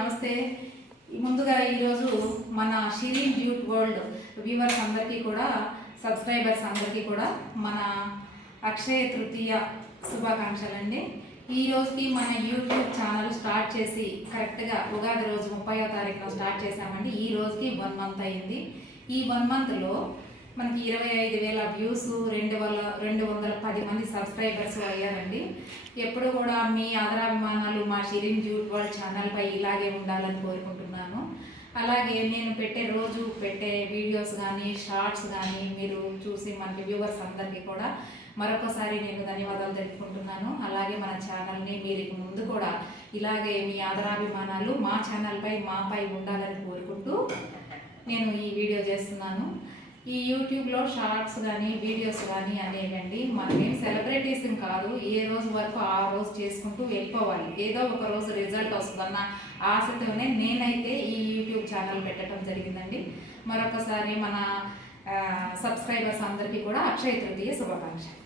నమస్తే. ముందుగా ఈరోజు మన షిరీన్ డ్యూట్ వరల్డ్ వ్యూవర్స్ అందరికీ కూడా, సబ్స్క్రైబర్స్ అందరికీ కూడా మన అక్షయ తృతీయ శుభాకాంక్షలండి. ఈ రోజుకి మన యూట్యూబ్ ఛానల్ స్టార్ట్ చేసి కరెక్ట్గా ఉగాది రోజు 30వ తారీఖున స్టార్ట్ చేశామండి. ఈ రోజుకి 1 మంత్ అయింది. ఈ 1 మంత్లో మనకి 25,000 వ్యూస్, 210 మంది సబ్స్క్రైబర్స్ అయ్యారండి. ఎప్పుడు కూడా మీ ఆదరాభిమానాలు మా షిరీన్ డ్యూట్ వరల్డ్ ఛానల్పై ఇలాగే ఉండాలని కోరుకుంటున్నాను. అలాగే నేను రోజు పెట్టే వీడియోస్ కానీ షార్ట్స్ కానీ మీరు చూసి మనకి వ్యూవర్స్ అందరికీ కూడా మరొకసారి నేను ధన్యవాదాలు తెలుపుకుంటున్నాను. అలాగే మన ఛానల్ని మీరు ముందు కూడా ఇలాగే మీ ఆదరాభిమానాలు మా ఛానల్పై మాపై ఉండాలని కోరుకుంటూ నేను ఈ వీడియో చేస్తున్నాను. ఈ యూట్యూబ్లో షార్ట్స్ కానీ వీడియోస్ కానీ అనేవండి మనమేం సెలబ్రిటీస్ కాదు. ఏ రోజు వరకు ఆ రోజు చేసుకుంటూ వెళ్ళిపోవాలి. ఏదో ఒక రోజు రిజల్ట్ వస్తుందన్న ఆశతోనే నేనైతే ఈ యూట్యూబ్ ఛానల్ పెట్టడం జరిగిందండి. మరొకసారి మన సబ్స్క్రైబర్స్ అందరికీ కూడా అక్షయ తృతీయ శుభాకాంక్షలు.